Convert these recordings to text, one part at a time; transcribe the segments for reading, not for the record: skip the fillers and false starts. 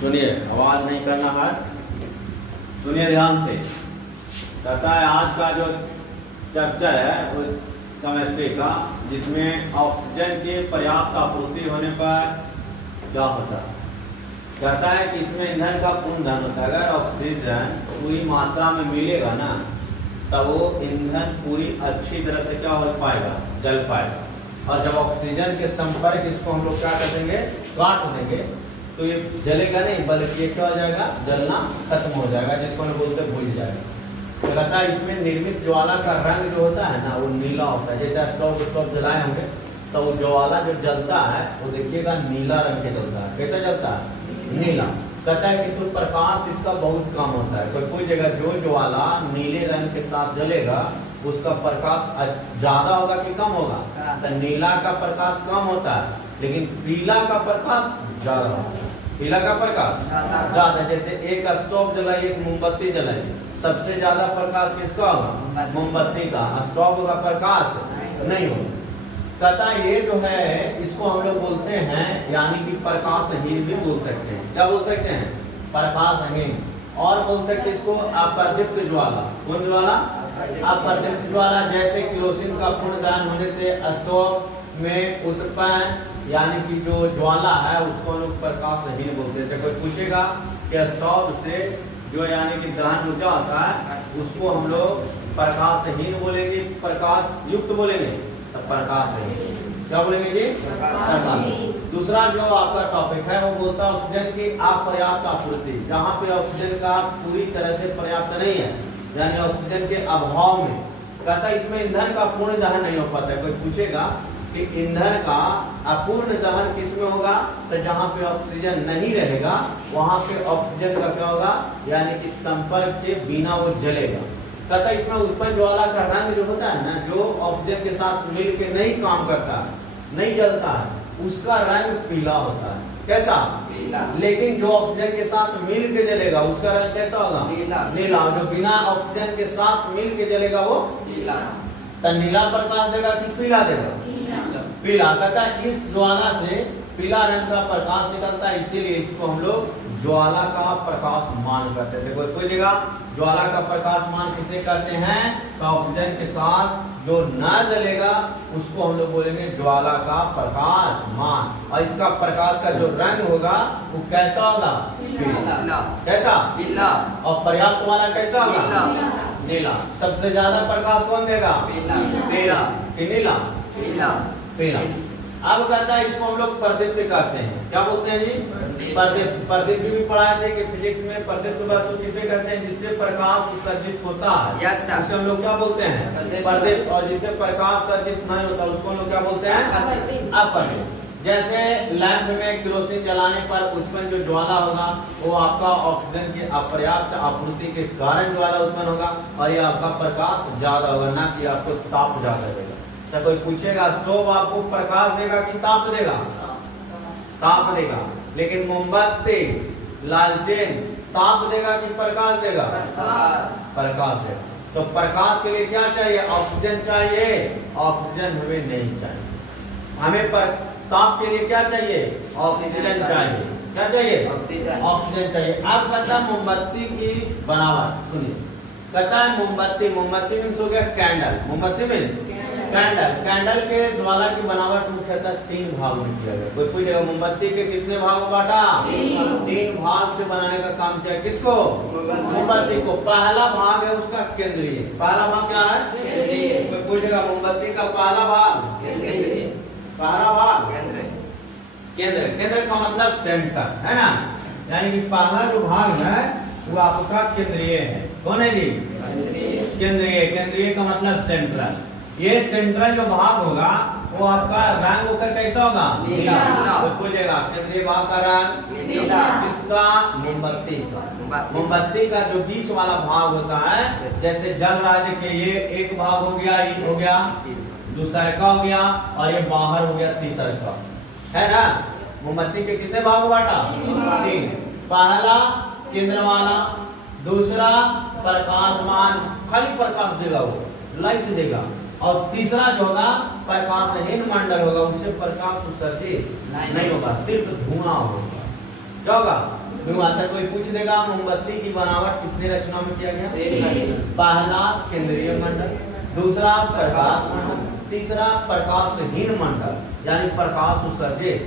सुनिए, आवाज नहीं करना है, सुनिए ध्यान से। कहता है आज का जो चैप्टर है वो केमिस्ट्री का, जिसमें ऑक्सीजन की पर्याप्त आपूर्ति होने पर क्या होता है। कहता है कि इसमें ईंधन का पूर्ण दहन होता है। अगर ऑक्सीजन पूरी मात्रा में मिलेगा ना, तब वो ईंधन पूरी अच्छी तरह से क्या हो पाएगा, जल पाएगा। और जब ऑक्सीजन के संपर्क इसको हम लोग क्या कर देंगे, काट देंगे, तो ये जलेगा नहीं, बल्कि क्या हो जाएगा, जलना खत्म हो जाएगा, जिसको हम बोलते हैं भूल जाएगा। तो कहता है इसमें निर्मित ज्वाला का रंग जो होता है ना, वो नीला होता है। जैसे स्टोव जलाए होंगे तो वो ज्वाला जब जलता है वो देखिएगा नीला रंग के जलता है। कैसा जलता है, नीला। कहता है कि तो प्रकाश इसका बहुत कम होता है। कोई जगह जो ज्वाला नीले रंग के साथ जलेगा उसका प्रकाश ज्यादा होगा कि कम होगा, तो नीला का प्रकाश कम होता है, लेकिन पीला का प्रकाश ज्यादा होता है। पीला का प्रकाश ज्यादा। जैसे एक स्टोव जलाई, एक मोमबत्ती जलाई, सबसे ज्यादा प्रकाश किसका होगा, मोमबत्ती का। स्टोव का प्रकाश नहीं होगा। कहता ये जो है इसको हम लोग बोलते हैं, यानी कि प्रकाशहीन भी बोल सकते हैं। क्या बोल सकते हैं, प्रकाशहीन। और बोल सकते इसको अप्रदीप्त ज्वाला। कौन ज्वाला, अप्रदीप्त ज्वाला। जैसे केरोसिन का पूर्ण दहन होने से स्टोव में उत्पन्न यानी कि जो ज्वाला है उसको हम लोग प्रकाशहीन बोलते हैं। कोई पूछेगा कि स्टोव से जो यानी कि दहन ऊर्जा होता है उसको हम लोग प्रकाशहीन बोलेंगे, प्रकाश युक्त बोलेंगे, तो प्रकाशहीन क्या बोलेंगे जी, प्रकाशहीन। दूसरा जो आपका टॉपिक है वो बोलता है ऑक्सीजन की अपर्याप्त आपूर्ति। जहाँ पे ऑक्सीजन का पूरी तरह से पर्याप्त नहीं है, यानी ऑक्सीजन के अभाव में। कहता है इसमें ईंधन का पूर्ण दहन नहीं हो पाता है। कोई पूछेगा कि ईंधन का अपूर्ण दहन किसमें होगा, तो जहाँ पे ऑक्सीजन नहीं रहेगा वहां पे ऑक्सीजन का क्या होगा, यानी कि संपर्क के बिना वो जलेगा। कहता इसमें उत्पन्न ज्वाला का रंग जो होता है ना, जो ऑक्सीजन के साथ मिल के नहीं काम करता है, नहीं जलता है, उसका रंग पीला होता है। कैसा, पीला। लेकिन जो ऑक्सीजन के साथ मिल के जलेगा उसका रंग कैसा होगा, नीला। जो बिना ऑक्सीजन के साथ मिल के जलेगा वो पीला। तो नीला प्रकाश देगा कि पीला देगा, पीला। कहता है इस ज्वाला से पीला रंग का प्रकाश निकलता है, इसीलिए इसको हम लोग ज्वाला का प्रकाशमान कहते थे। कोई जगह ज्वाला का प्रकाशमान किसे कहते हैं, तो ऑक्सीजन के साथ जो न जलेगा उसको हम लोग बोलेंगे ज्वाला का प्रकाशमान। और इसका प्रकाश का जो रंग होगा वो कैसा होगा, पीला। कैसा, पीला। और पर्याप्त वाला कैसा होगा, नीला। सबसे ज्यादा प्रकाश कौन देगा, पीला कि नीला, पीला। अब कहता है इसको हम लोग प्रदीप्त कहते हैं। क्या बोलते हैं जी, प्रदीप्त। प्रदीप्त भी पढ़ाए थे कि फिजिक्स में प्रदीप्त वस्तु किसे कहते हैं, जिससे प्रकाश उत्सर्जित होता है, उसे हम लोग क्या बोलते हैं, प्रदीप्त। और जिससे प्रकाश उत्सर्जित नहीं होता उसको हम लोग क्या बोलते हैं, अप्रदीप्त। जैसे लैंप में केरोसिन जलाने पर उत्पन्न जो ज्वाला होगा वो आपका ऑक्सीजन की अपर्याप्त आपूर्ति के कारण ज्वाला उत्पन्न होगा, और ये आपका प्रकाश ज्यादा होगा, ना कि आपको ताप ज्यादा देगा। तो कोई पूछेगा स्टोव आपको प्रकाश देगा कि ताप देगा, ताप देगा। लेकिन मोमबत्ती, लालटेन ताप देगा कि प्रकाश देगा, प्रकाश देगा। तो प्रकाश के लिए क्या चाहिए, ऑक्सीजन चाहिए, ऑक्सीजन हमें नहीं चाहिए। हमें ताप के लिए क्या चाहिए, ऑक्सीजन चाहिए। क्या चाहिए, ऑक्सीजन चाहिए। अब कहता है मोमबत्ती की बनावट सुनिए। कहता है मोमबत्ती, मोमबत्ती मीन्स हो गया कैंडल। मोमबत्ती मीन्स कैंडल। कैंडल के ज्वाला की बनावट मुख्यतः 3 भाग में किया गया। कोई पूछेगा मोमबत्ती के कितने भाग में बांटा, 3 भाग से बनाने का काम किया। किसको, मोमबत्ती को। पहला भाग है उसका केंद्रीय। पहला भाग क्या है, केंद्रीय। कोई पूछेगा मोमबत्ती का पहला भाग, पहला भाग केंद्र। केंद्र का मतलब सेंटर है ना, यानी कि पहला जो भाग है वो आपका केंद्रीय है। कौन है जी, केंद्रीय। केंद्रीय का मतलब सेंट्रल। ये सेंट्रल जो भाग होगा वो आपका रंग होकर कैसा होगा, नीला। तो पूछेगा केंद्रीय भाग का रंग नीला। किसका, मोमबत्ती का। मोमबत्ती का जो बीच वाला भाग होता है, जैसे जल रहा है, देखिए ये एक भाग हो गया, ये हो गया, दूसरा का हो गया, और ये बाहर हो गया तीसरा का, है ना। मोमबत्ती के कितने भाग बांटा, 3। पहला केंद्र वाला, दूसरा प्रकाशमान, खाली प्रकाश देगा वो, लाइट देगा, और तीसरा जो होगा प्रकाशहीन मंडल होगा, उससे प्रकाश उत्सर्जित नहीं होगा, सिर्फ धुआं होगा। क्या होगा, न्यू आता है। कोई पूछ देगा मोमबत्ती की बनावट कितने रचनाओं में किया गया? पहला केंद्रीय मंडल, दूसरा प्रकाश मंडल, तीसरा प्रकाशहीन मंडल यानी प्रकाश उत्सर्जित।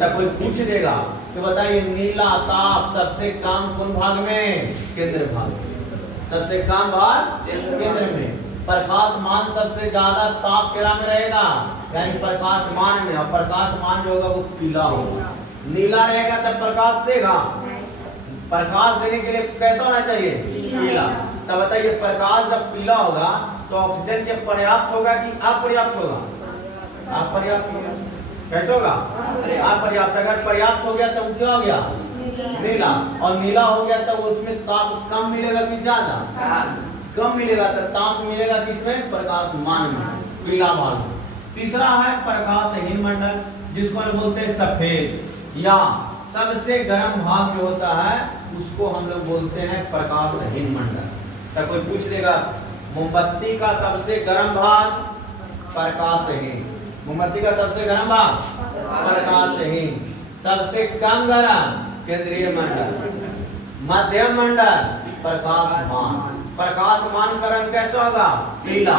तब कोई पूछ देगा कि बताइए नीला ताप सबसे कम कौन भाग में? केंद्र भाग में। सबसे कम भाग केंद्र में। प्रकाशमान सबसे ज्यादा ताप केरा में रहेगा यानी प्रकाशमान में, और प्रकाशमान जो होगा वो पीला होगा। नीला रहेगा तब प्रकाश देगा, प्रकाश देने के लिए कैसा होना चाहिए? पीला। तब बताइए प्रकाश जब पीला होगा तो ऑक्सीजन के पर्याप्त होगा कि अपर्याप्त होगा? अपर्याप्त होगा। कैसे होगा? अपर्याप्त। अगर पर्याप्त हो गया तो क्या हो गया? नीला। और नीला हो गया तो उसमें ताप कम मिलेगा कि ज्यादा? कम मिलेगा। तो ताप मिलेगा किसमें? प्रकाशमान में, पीला भाग। तीसरा है प्रकाशहीन मंडल जिसको हम बोलते हैं सफेद, या सबसे गर्म भाग जो होता है उसको हम लोग बोलते हैं प्रकाशहीन मंडल। तो कोई पूछ देगा मोमबत्ती का सबसे गर्म भाग? प्रकाशहीन। मोमबत्ती का सबसे गर्म भाग? प्रकाशहीन। सबसे कम गर्म? केंद्रीय मंडल। मध्यम मंडल? प्रकाशमान। प्रकाशमान का रंग कैसा होगा? पीला।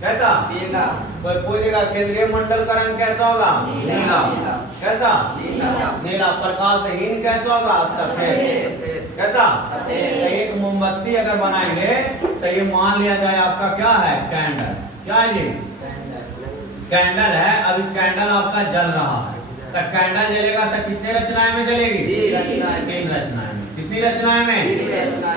कैसा? पीला। कोई पूछेगा केंद्रीय मंडल का रंग कैसा होगा? नीला। कैसा? नीला। प्रकाशहीन कैसा होगा? सफेद। कैसा? सफेद। एक मोमबत्ती अगर बनाएंगे तो ये मान लिया जाए आपका क्या है? कैंडल। क्या है ये? कैंडल है। अभी कैंडल आपका जल रहा है तो कैंडल जलेगा तो कितने रचनाएं में जलेगी? तीन रचनाएं में। कितनी रचनाएं में?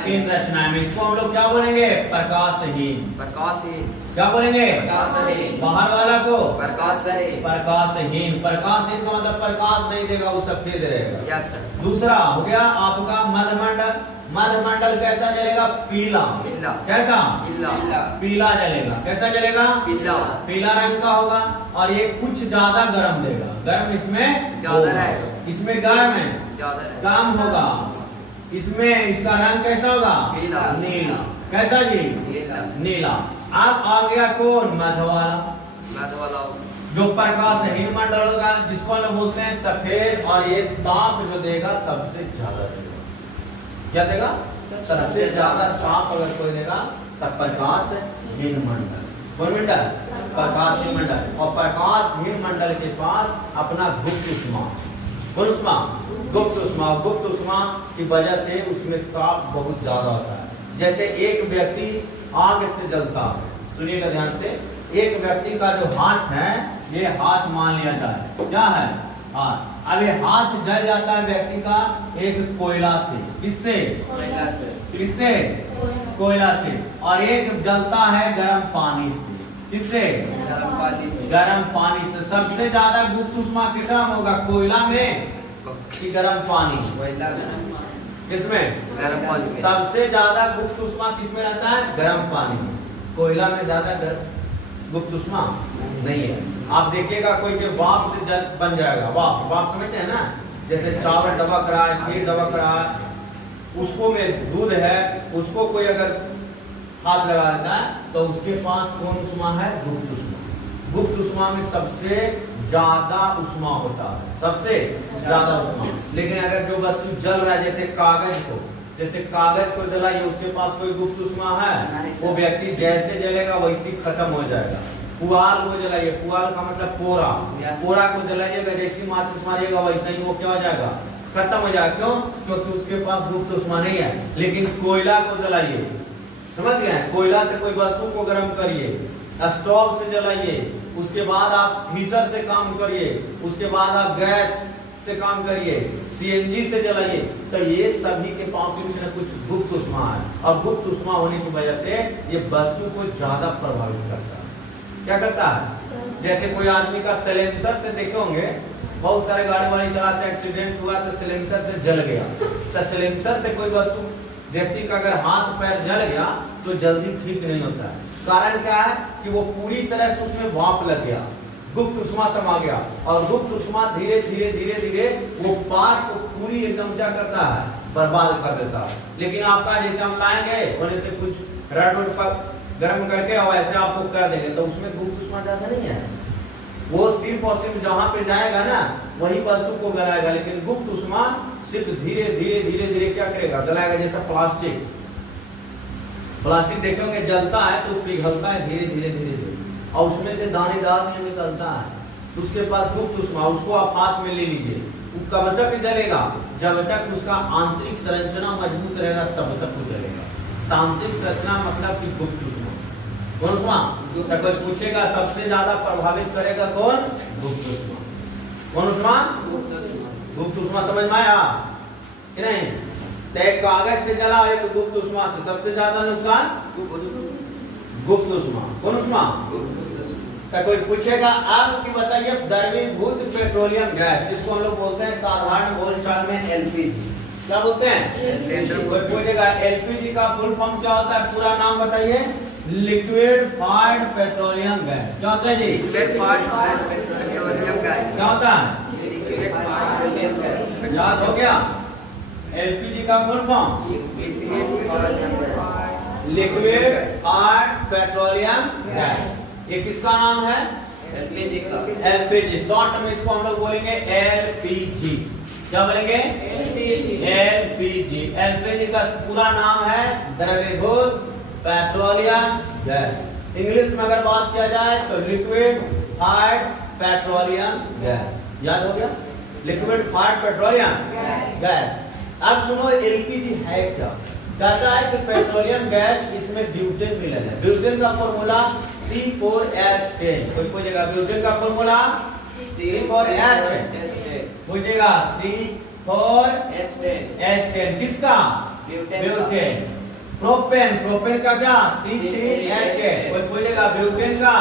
तीन रचनाएं में। इसको हम लोग क्या बोलेंगे? प्रकाशहीन। प्रकाशहीन। क्या बोलेंगे? प्रकाशहीन। बाहर वाला को प्रकाशहीन। प्रकाशहीन। प्रकाशहीन का मतलब प्रकाश नहीं देगा, वो सफेद रहेगा। Yes sir. दूसरा हो गया आपका मध्यमंडल। मध्यमंडल कैसा जलेगा? पीला। कैसा? पीला जलेगा। कैसा जलेगा? पीला। पीला रंग का होगा और ये कुछ ज्यादा गर्म देगा। गर्म इसमें ज्यादा रहेगा। इसमें गर्म है, कम होगा। इसमें इसका रंग कैसा होगा? नीला। कैसा जी? नीला। अब आ गया कौन? मध्य वाला जो प्रकाशहीन मंडल होगा जिसको हम बोलते हैं सफेद, और ये ताप जो देगा सबसे ज्यादा देगा। क्या देगा? सबसे ज्यादा ताप अगर कोई देगा तब प्रकाशहीन मंडल। कौन मंडल? प्रकाशहीन मंडल। और प्रकाशहीन मंडल के पास अपना गुप्त उष्मा। कौन उष्मा? गुप्त उष्मा। गुप्त उष्मा की वजह से उसमें ताप बहुत ज्यादा होता है। जैसे एक व्यक्ति आग से जलता है, सुनिएगा ध्यान से। एक व्यक्ति का जो हाथ है, ये हाथ मान लिया जाए क्या है? हाथ। अब ये हाथ जल जाता है व्यक्ति का एक कोयला से। किससे? किससे? कोयला से। और एक जलता है गर्म पानी से। किससे? गर्म पानी से। सबसे ज्यादा गुप्त उष्मा कितना होगा? कोयला में कि गर्म पानी? किसमें? गर्म पानी। सबसे ज्यादा गुप्त उष्मा किसमें रहता है? गर्म पानी में। कोयला में ज्यादा गुप्त उष्मा नहीं है। आप देखिएगा कोई के वाप से जल बन जाएगा। वाप समझते हैं ना? जैसे चावल दबक रहा है, खीर दबक रहा है, उसको में दूध है, उसको कोई अगर हाथ लगा देता है तो उसके पास कौन उष्मा है? गुप्त उष्मा। गुप्त उष्मा में सबसे ज्यादा उष्मा होता है, सबसे ज्यादा उष्मा। लेकिन अगर जो वस्तु जल रहा है, जैसे कागज को जलाइए, उसके पास कोई गुप्त उष्मा है? वो व्यक्ति जैसे जलेगा वैसे खत्म हो जाएगा। पुआल को जलाइए, पुआल का मतलब कोरा, कोरा को जलाइएगा, जैसी माचिस मारिएगा वैसे ही वो क्या हो जाएगा? खत्म हो जाएगा। क्यों? क्योंकि उसके पास गुप्त उष्मा नहीं है। लेकिन कोयला को जलाइए, समझ गए? कोयला से कोई वस्तु को गर्म करिए, स्टोव से जलाइए, उसके बाद आप हीटर से काम करिए, उसके बाद आप गैस से काम करिए, सीएनजी से जलाइए, तो ये सभी के पास कुछ न कुछ गुप्त उष्मा है। और गुप्त उष्मा होने की वजह से ये वस्तु को ज्यादा प्रभावित करता है। क्या करता है? जैसे कोई आदमी का सिलेंसर से देखे होंगे, बहुत सारे गाड़ी वाले चलाते हैं, एक्सीडेंट हुआ तो सिलेंसर से जल गया। तो सिलेंसर से कोई वस्तु व्यक्ति का अगर हाथ पैर जल गया तो जल्दी ठीक नहीं होता है। कारण क्या है? कि वो पूरी तरह से उसमें वाप लग गया, गुप्त उष्मा समा गया, और गुप्त उष्मा धीरे धीरे धीरे धीरे वो पार्ट को पूरी एकदम क्या करता है? बर्बाद कर देता है। लेकिन आपका जैसे हम लाएंगे और से कुछ रड उड पर गर्म करके और ऐसे आपको कर देंगे तो उसमें गुप्त उष्मा ज्यादा नहीं है। वो सिर्फ और सिर्फ जहाँ पे जाएगा ना वही वस्तु को गलाएगा, लेकिन गुप्त उष्मा इससे तो धीरे धीरे धीरे धीरे क्या करेगा, जलाएगा। जैसा प्लास्टिक देखोगे जलता है तो पिघलता है धीरे धीरे धीरे धीरे, और उसमें से दानेदार में निकलता है। उसके पास गुप्त ऊष्मा, उसको आप हाथ में ले लीजिए। वो कब तक जलेगा, जब तक उसका आंतरिक संरचना मजबूत रहेगा तब तक वो जलेगा। आंतरिक संरचना मतलब कि गुप्त ऊष्मा। कौन ऊष्मा? कोई पूछेगा सबसे ज्यादा प्रभावित करेगा कौन? गुप्त ऊष्मा। कौन ऊष्मा? गुप्त ऊष्मा। समझ में आया कि नहीं? तो एक कागज से जला, एक गुप्त ऊष्मा से, सबसे ज्यादा नुकसान गुप्त ऊष्मा। कौन ऊष्मा? तो कोई पूछेगा आप कि बताइए द्रवीभूत पेट्रोलियम गैस, जिसको हम लोग बोलते हैं साधारण बोलचाल में एलपीजी, क्या बोलते हैं? कोई पूछेगा एलपीजी का फुल फॉर्म क्या होता है, पूरा नाम बताइए। Liquefied petroleum gas. क्या होता है जी? Liquefied petroleum gas. क्या होता है? याद हो गया? एलपीजी का full form liquefied petroleum gas. ये किसका नाम है? एलपीजी का। एलपीजी। शॉर्ट में इसको हम लोग बोलेंगे एलपीजी। क्या बोलेंगे? एलपीजी। एलपीजी का पूरा नाम है द्रवीभूत पेट्रोलियम गैस। इंग्लिश में अगर बात किया जाए तो लिक्विफाइड पेट्रोलियम गैस। याद हो गया? Liquefied petroleum gas. अब सुनो एलपीजी है क्या? कहता है कि पेट्रोलियम गैस, इसमें ब्यूटेन मिला है। ब्यूटेन का फॉर्मूला C4H10। कोई पूछेगा ब्यूटेन का फॉर्मूला C4H, पूछेगा C4H10 किसका? ब्यूटेन। प्रोपेन, प्रोपेन का क्या? C3H8। कोई पूछेगा ब्यूटेन का?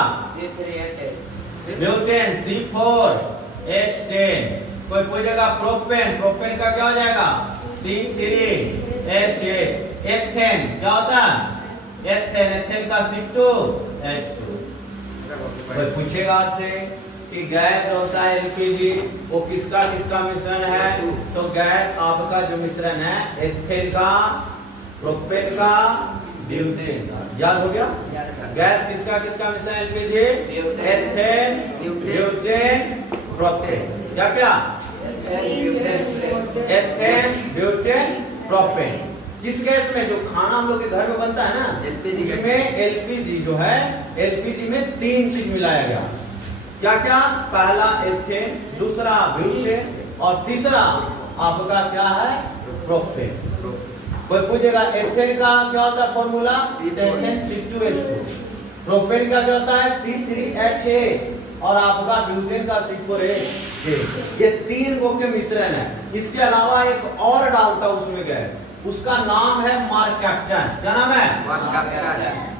Butane C4H10। कोई पूछेगा प्रोपेन, प्रोपेन का क्या हो जाएगा? C3H8। एथेन क्या होता है? एथेन, एथेन का C2H2। कोई पूछेगा आपसे कि गैस जो होता है एलपीजी, वो किसका किसका मिश्रण है? तो गैस आपका जो मिश्रण है एथेन का, प्रोपेन का, ब्यूटेन का। याद हो गया? गैस किसका किसका मिश्रण एलपीजी? Ethane, butane, propane. क्या क्या? Ethane, butane, propane. किस गैस में? जो खाना हम लोग के घर में बनता है ना, इसमें एलपीजी जो है, एलपीजी में 3 चीज मिलाया गया। क्या क्या? पहला एथेन, दूसरा ब्यूटेन, और तीसरा आपका क्या है? प्रोपेन। कोई पूछेगा एथेन का क्या होता है फॉर्मूला? Ethane C2H2। प्रोपेन का क्या होता है? C3H8, और आपका ब्यूटेन का C4H8। ये 3 गो के मिश्रण है। इसके अलावा एक और डालता उसमें गैस, उसका नाम है मार्कैप्टन। क्या नाम है?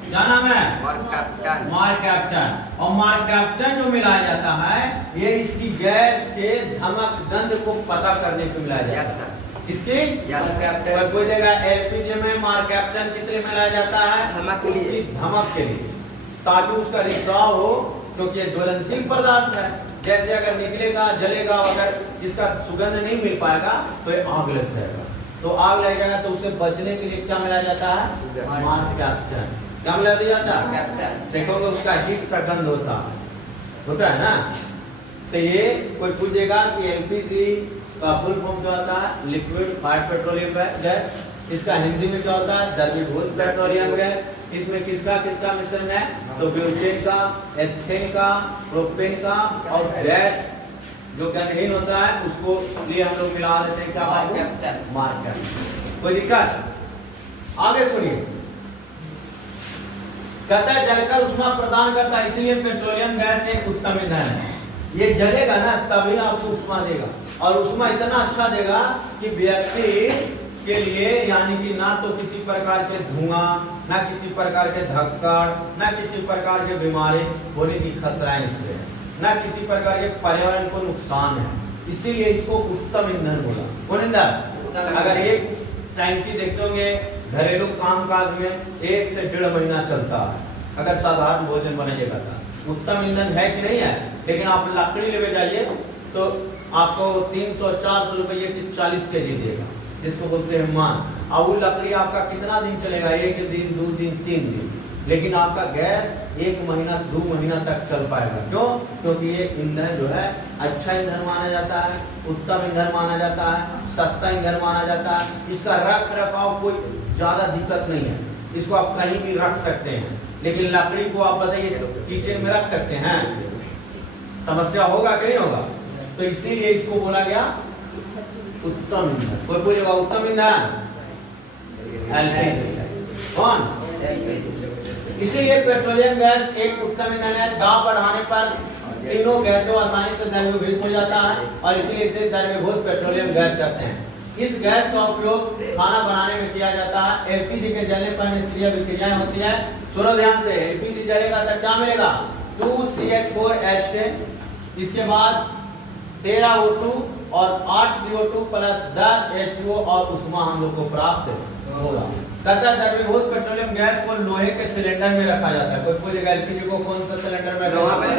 क्या नाम है? मार्कैप्टन। और मार्कैप्टन जो मिलाया जाता है, ये इसकी गैस के धमक गंध को पता करने को मिलाया जाता है। इसकी कोई पूछेगा एलपीजी में मार्कैप्टन किस लिए मिलाया जाता है? उसकी धमक के लिए, ताकि उसका रिसाव हो, क्योंकि ये ज्वलनशील पदार्थ है। जैसे अगर निकलेगा, जलेगा, अगर इसका सुगंध नहीं मिल पाएगा तो ये आग लग जाएगा। तो आग लग जाएगा तो उसे बचने के लिए क्या मिलाया जाता है? मार्कैप्टन। क्या मिला दिया जाता है? देखोगे उसका अजीब सा गंध होता है ना। तो ये कोई पूछेगा कि एलपीजी का फुल फॉर्म क्या होता है? Liquefied petroleum gas. इसका हिंदी में क्या होता है? द्रवीभूत पेट्रोलियम गैस। इसमें किसका किसका मिश्रण है? तो ब्यूटेन का, एथेन का, प्रोपेन का, और गैस जो गंधहीन होता है उसको लिए हम लोग मिला देते हैं। क्या? मार्कैप्टन। कोई दिक्कत? आगे सुनिए। कहता है जलकर ऊष्मा प्रदान करता है, इसलिए पेट्रोलियम गैस एक उत्तम ईंधन है। ये जलेगा ना तभी आपको ऊष्मा देगा, और ऊष्मा इतना अच्छा देगा कि व्यक्ति के लिए, यानी कि ना तो किसी प्रकार के धुआं, ना किसी प्रकार के धक्कड़, ना किसी प्रकार के बीमारी होने की खतरा है इससे, ना किसी प्रकार के पर्यावरण को नुकसान है। इसीलिए इसको उत्तम ईंधन बोला। कौन ईंधन? अगर एक टैंकी देखते होंगे घरेलू कामकाज में 1 से 1.5 महीना चलता है, अगर साधारण भोजन बनाइएगा तो। उत्तम ईंधन है कि नहीं है? लेकिन आप लकड़ी लेवे जाइए तो आपको 300-400 रुपये की 40 kg देगा, जिसको बोलते हैं मान। और वो लकड़ी आपका कितना दिन चलेगा? 1 दिन, 2 दिन, 3 दिन। लेकिन आपका गैस 1 महीना 2 महीना तक चल पाएगा। क्यों? क्योंकि ये ईंधन जो है अच्छा ईंधन माना जाता है, उत्तम ईंधन माना जाता है, सस्ता ईंधन माना जाता है। इसका रख रखाव कोई ज़्यादा दिक्कत नहीं है, इसको आप कहीं भी रख सकते हैं। लेकिन लकड़ी को आप बताइए किचन में रख सकते हैं, समस्या होगा कि नहीं होगा? तो इसीलिए इसको बोला गया उत्तम ईंधन। कोई पूछेगा उत्तम ईंधन एलपीजी कौन? इसीलिए पेट्रोलियम गैस एक उत्तम ईंधन है। दाब बढ़ाने पर तीनों गैसों आसानी से द्रवीभूत हो जाता है और इसीलिए इसे द्रवीभूत पेट्रोलियम गैस कहते हैं। इस गैस का उपयोग खाना बनाने में किया जाता है। एलपीजी के जलने पर निष्क्रिय विक्रियाएं होती है। सुनो ध्यान से, एलपीजी जलेगा तो क्या मिलेगा? 2CH4H10, इसके बाद 13 O2 और 8 CO2 प्लस 10 H2O और उष्मा हम लोग को प्राप्त होगा। तथा द्रवीभूत पेट्रोलियम गैस को लोहे के सिलेंडर में रखा जाता है। कोई पूछेगा एलपीजी को कौन सा सिलेंडर में रखा जाता है?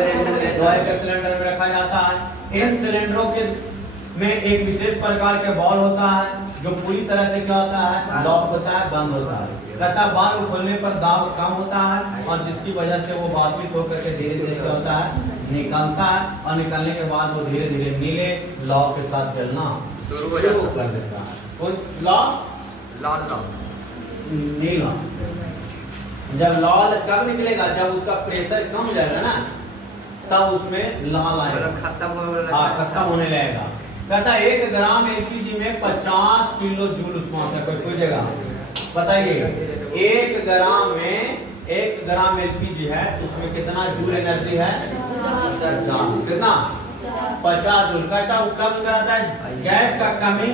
लोहे के सिलेंडर में रखा जाता है। इन सिलेंडरों के में एक विशेष प्रकार के बॉल होता है जो पूरी तरह से क्या होता है? लॉक होता है, बंद होता है। तथा बाल खोलने पर दाब कम होता है और जिसकी वजह से वो वाष्पित होकर के धीरे धीरे क्या होता है? निकलता है और निकलने के बाद वो धीरे धीरे नीले लॉ के साथ चलना शुरू कर देता है। कौन लॉ? लाल लॉ नीला। जब लाल कब निकलेगा? जब उसका प्रेशर कम हो जाएगा ना, तब उसमें लाल आएगा, खत्म होने लगेगा। कहता है 1 ग्राम एलपीजी में 50 किलो जूल उष्मा होता है। कोई पूछेगा बताइए 1 ग्राम में 1 ग्राम एलपीजी है, उसमें कितना जूल एनर्जी है? कितना? 50 जूल। कहता उपलब्ध कराता है गैस का कमी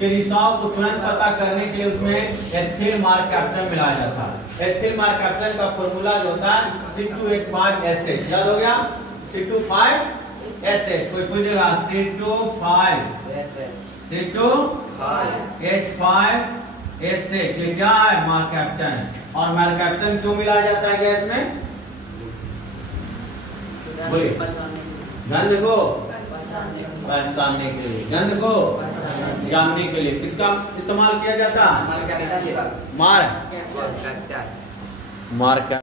के रिसाव को तुरंत पता करने के लिए उसमें एथिल मरकैप्टन मिलाया जाता है। एथिल मरकैप्टन का फॉर्मूला जो होता है C2H5SH, याद हो गया? C2H5SH। कोई पूछेगा C2H5SH ये क्या है? मरकैप्टन। और मरकैप्टन क्यों मिलाया जाता है गैस में? बोलिए। गंध को पहचानने के लिए, गंध को जानने के लिए किसका इस्तेमाल किया जाता है? मार